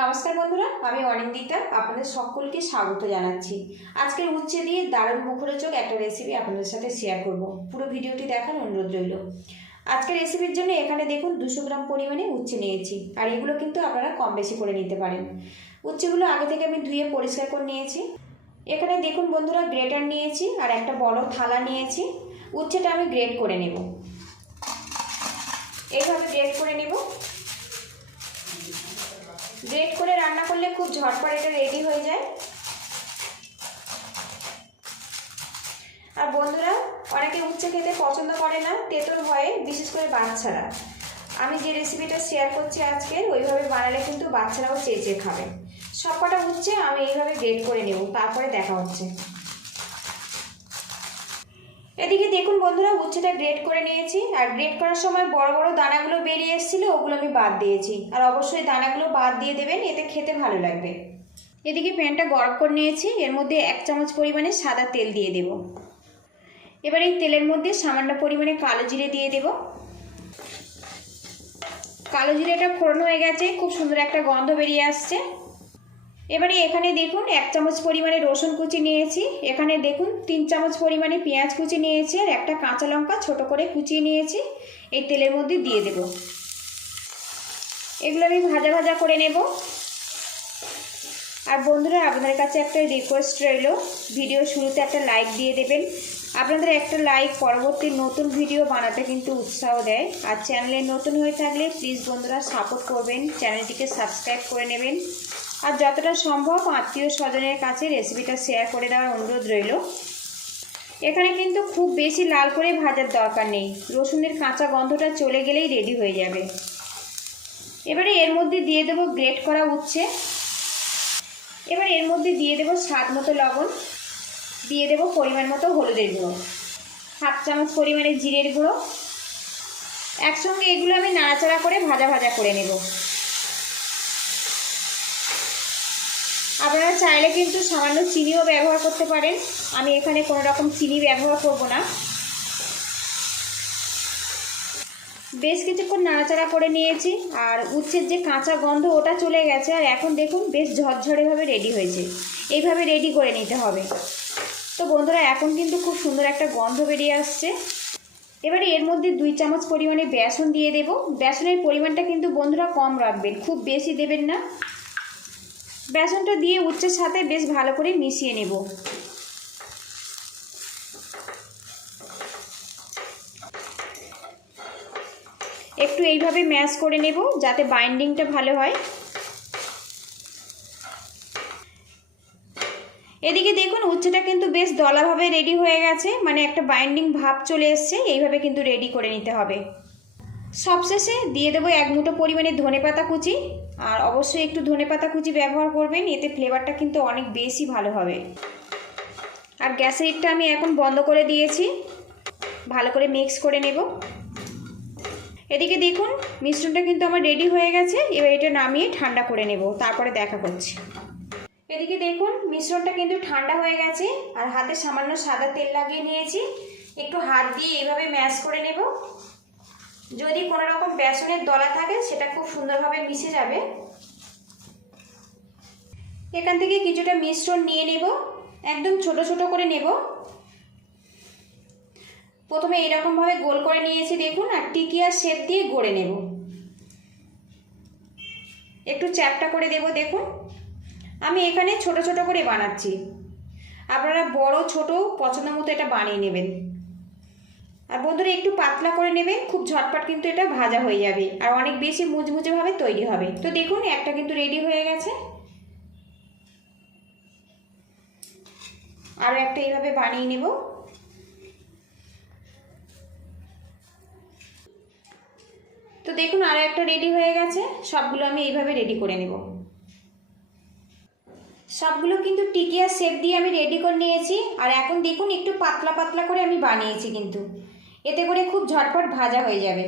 নমস্কার বন্ধুরা, আমি অনিন্দিতা, আপনাদের সকলকে স্বাগত জানাচ্ছি। আজকের উচ্ছে দিয়ে দারুণ মুখরোচক একটা রেসিপি আপনাদের সাথে শেয়ার করব। পুরো ভিডিওটি দেখার অনুরোধ রইল। আজকের রেসিপির জন্য এখানে দেখুন দুশো গ্রাম পরিমাণে উচ্ছে নিয়েছি, আর এগুলো কিন্তু আপনারা কম বেশি করে নিতে পারেন। উচ্ছেগুলো আগে থেকে আমি ধুয়ে পরিষ্কার করে নিয়েছি। এখানে দেখুন বন্ধুরা, গ্রেটার নিয়েছি আর একটা বড় থালা নিয়েছি। উচ্ছেটা আমি গ্রেট করে নেব। এইভাবে গ্রেট করে নেব। গ্রেট করে রান্না করলে খুব ঝটপট এটা রেডি হয়ে যায়। আর বন্ধুরা, অনেকে উচ্ছে খেতে পছন্দ করে না, তেঁতুল হয় বিশেষ করে বাচ্চারা। আমি যে রেসিপিটা শেয়ার করছি আজকে, ওইভাবে বানালে কিন্তু বাচ্চারাও চেয়ে চেয়ে খাবে। সব কটা উচ্ছে আমি এইভাবে গ্রেট করে নেব, তারপরে দেখা হচ্ছে। এদিকে দেখুন বন্ধুরা উচ্ছেটা গ্রেড করে নিয়েছি। আর গ্রেড করার সময় বড় বড় দানাগুলো বেরিয়ে এসেছিল, ওগুলো আমি বাদ দিয়েছি। আর অবশ্যই দানাগুলো বাদ দিয়ে দেবেন, এতে খেতে ভালো লাগবে। এদিকে প্যানটা গরম করে নিয়েছি, এর মধ্যে এক চামচ পরিমাণে সাদা তেল দিয়ে দেব। এবার এই তেলের মধ্যে সামান্য পরিমাণে কালো জিরে দিয়ে দেব। কালো জিরেটা ফোড়ন হয়ে গেছে, খুব সুন্দর একটা গন্ধ বেরিয়ে আসছে। এবারে এখানে দেখুন, এক চামচ পরিমাণে রসুন কুচি নিয়েছি। এখানে দেখুন, তিন চামচ পরিমাণে পেঁয়াজ কুচি নিয়েছি আর একটা কাঁচা লঙ্কা ছোট করে কুচিয়ে নিয়েছি। এই তেলের মধ্যে দিয়ে দেব। এগুলো আমি ভাজা ভাজা করে নেব। আর বন্ধুরা, আপনাদের কাছে একটা রিকোয়েস্ট রইল। ভিডিও শুরুতে একটা লাইক দিয়ে দেবেন। আপনাদের একটা লাইক পরবর্তী নতুন ভিডিও বানাতে কিন্তু উৎসাহ দেয়। আর চ্যানেলে নতুন হয়ে থাকলে প্লিজ বন্ধুরা সাপোর্ট করবেন। চ্যানেলটিকে সাবস্ক্রাইব করে নেবেন। আর যতটা সম্ভব আত্মীয় স্বজনের কাছে রেসিপিটা শেয়ার করে দেওয়ার অনুরোধ রইল। এখানে কিন্তু খুব বেশি লাল করে ভাজার দরকার নেই। রসুনের কাঁচা গন্ধটা চলে গেলেই রেডি হয়ে যাবে। এবারে এর মধ্যে দিয়ে দেবো গ্রেট করা উচ্ছে। এবার এর মধ্যে দিয়ে দেবো স্বাদ মতো লবণ। দিয়ে দেবো পরিমাণ মতো হলুদের গুঁড়ো। হাফ চামচ পরিমাণে জিরের গুঁড়ো। একসঙ্গে এগুলো আমি নাড়াচাড়া করে ভাজা ভাজা করে নেব। আপনারা চাইলে কিন্তু সামান্য চিনিও ব্যবহার করতে পারেন। আমি এখানে কোনো রকম চিনি ব্যবহার করব না। বেশ কিছুক্ষণ নাড়াচাড়া করে নিয়েছি আর উচ্ছের যে কাঁচা গন্ধ ওটা চলে গেছে আর এখন দেখুন বেশ ঝরঝরেভাবে রেডি হয়েছে। এইভাবে রেডি করে নিতে হবে। তো বন্ধুরা, এখন কিন্তু খুব সুন্দর একটা গন্ধ বেরিয়ে আসছে। এবারে এর মধ্যে দুই চামচ পরিমাণে বেসন দিয়ে দেব। বেসনের পরিমাণটা কিন্তু বন্ধুরা কম রাখবেন, খুব বেশি দেবেন না। বেসনটা দিয়ে উচ্ছের সাথে বেশ ভালো করে মিশিয়ে নেব। একটু এইভাবে ম্যাশ করে নেব যাতে বাইন্ডিংটা ভালো হয়। এদিকে দেখুন, উচ্ছেটা কিন্তু বেশ দলাভাবে রেডি হয়ে গেছে মানে একটা বাইন্ডিং ভাব চলে এসছে, এইভাবে কিন্তু রেডি করে নিতে হবে। সবশেষে দিয়ে দেবো এক মুঠো পরিমাণে ধনে পাতা কুচি। আর অবশ্যই একটু ধনে পাতা কুচি ব্যবহার করবেন, এতে ফ্লেভারটা কিন্তু অনেক বেশি ভালো হবে। আর গ্যাসের হিটটা আমি এখন বন্ধ করে দিয়েছি। ভালো করে মিক্স করে নেব। এদিকে দেখুন, মিশ্রণটা কিন্তু আমার রেডি হয়ে গেছে। এবার এটা নামিয়ে ঠান্ডা করে নেব, তারপরে দেখা করছি। এদিকে দেখুন, মিশ্রণটা কিন্তু ঠান্ডা হয়ে গেছে। আর হাতে সামান্য সাদা তেল লাগিয়ে নিয়েছি। একটু হাত দিয়ে এইভাবে ম্যাশ করে নেব। যদি কোনো রকম বেসনের দলা থাকে, সেটা খুব সুন্দরভাবে মিশে যাবে। এখান থেকে কিছুটা মিশ্রণ নিয়ে নেব। একদম ছোট ছোট করে নেব। প্রথমে এইরকমভাবে গোল করে নিয়েছি, দেখুন, আর টিকিয়ার শেপ দিয়ে গড়ে নেব। একটু চ্যাপটা করে দেব, দেখুন। আমি এখানে ছোট ছোট করে বানাচ্ছি। আপনারা বড়, ছোট, পছন্দ মতো এটা বানিয়ে নেবেন। আর বন্ধুরা, একটু পাতলা করে নেবেন খুব ঝটপট কিন্তু এটা ভাজা হয়ে যাবে। আর অনেক বেশি মুচমুচেভাবে তৈরি হবে। তো দেখুন, একটা কিন্তু রেডি হয়ে গেছে। আরও একটা এইভাবে বানিয়ে নেব। তো দেখুন আরও একটা রেডি হয়ে গেছে। সবগুলো আমি এইভাবে রেডি করে নেব। সবগুলো কিন্তু টিকিয়া শেপ দিয়ে আমি রেডি করে নিয়েছি। আর এখন দেখুন, একটু পাতলা পাতলা করে আমি বানিয়েছি কিন্তু। এতে করে খুব ঝটপট ভাজা হয়ে যাবে।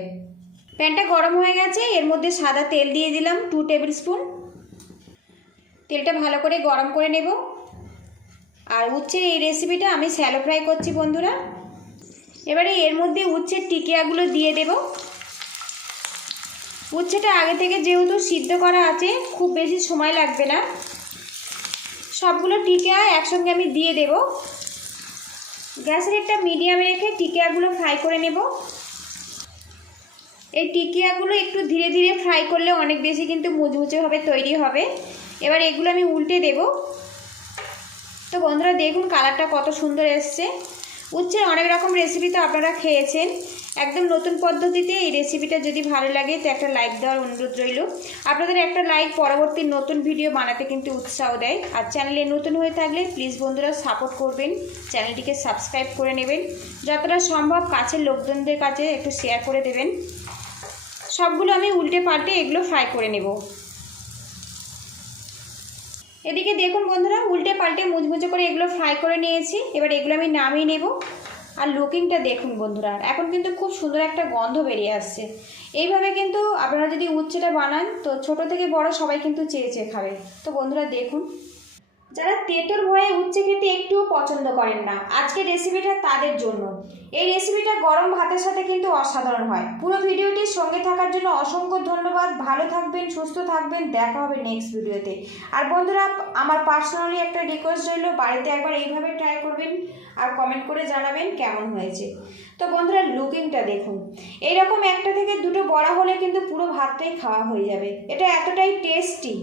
প্যানটা গরম হয়ে গেছে, এর মধ্যে সাদা তেল দিয়ে দিলাম টু টেবিল স্পুন তেলটা ভালো করে গরম করে নেব। আর উচ্ছের এই রেসিপিটা আমি স্যালো ফ্রাই করছি বন্ধুরা। এবারে এর মধ্যে উচ্ছের টিকিয়াগুলো দিয়ে দেব। উচ্ছেটা আগে থেকে যেহেতু সিদ্ধ করা আছে, খুব বেশি সময় লাগবে না। সবগুলো টিকা একসঙ্গে আমি দিয়ে দেব। গ্যাসের একটা মিডিয়ামে রেখে টিকিয়াগুলো ফ্রাই করে নেব। এই টিকিয়াগুলো একটু ধীরে ধীরে ফ্রাই করলে অনেক বেশি কিন্তু মুচমুচেভাবে তৈরি হবে। এবার এগুলো আমি উল্টে দেব। তো বন্ধুরা দেখুন কালারটা কত সুন্দর এসছে। উচ্ছের অনেক রকম রেসিপি তো আপনারা খেয়েছেন। একদম নতুন পদ্ধতিতে এই রেসিপিটা যদি ভালো লাগে, তো একটা লাইক দেওয়ার অনুরোধ রইল। আপনাদের একটা লাইক পরবর্তী নতুন ভিডিও বানাতে কিন্তু উৎসাহ দেয়। আর চ্যানেলে নতুন হয়ে থাকলে প্লিজ বন্ধুরা সাপোর্ট করবেন। চ্যানেলটিকে সাবস্ক্রাইব করে নেবেন। যতটা সম্ভব কাছের লোকজনদের কাছে একটু শেয়ার করে দেবেন। সবগুলো আমি উল্টে পাল্টে এগুলো ফ্রাই করে নেব। এদিকে দেখুন বন্ধুরা, উল্টে পাল্টে মুচমুচে করে এগুলো ফ্রাই করে নিয়েছি। এবার এগুলো আমি নামিয়ে নেব। আর লুকিংটা দেখুন বন্ধুরা এখন কিন্তু খুব সুন্দর একটা গন্ধ বেরিয়ে আসছে। এইভাবে কিন্তু আপনারা যদি উচ্ছেটা বানান, তো ছোট থেকে বড় সবাই কিন্তু চেয়ে চেয়ে খাবে। তো বন্ধুরা দেখুন। যারা তেঁতোর ভয়ে উচ্ছে খেতে একটুও পছন্দ করেন না, আজকের রেসিপিটা তাদের জন্য। এই রেসিপিটা গরম ভাতের সাথে কিন্তু অসাধারণ হয়। পুরো ভিডিওটির সঙ্গে থাকার জন্য অসংখ্য ধন্যবাদ। ভালো থাকবেন, সুস্থ থাকবেন। দেখা হবে নেক্সট ভিডিওতে আর বন্ধুরা, আমার পার্সোনালি একটা রিকোয়েস্ট রইল, বাড়িতে একবার এইভাবে ট্রাই করবেন আর কমেন্ট করে জানাবেন কেমন হয়েছে। তো বন্ধুরা লুকিংটা দেখুন। এইরকম একটা থেকে দুটো বড়া হলে কিন্তু পুরো ভাতটাই খাওয়া হয়ে যাবে। এটা এতটাই টেস্টি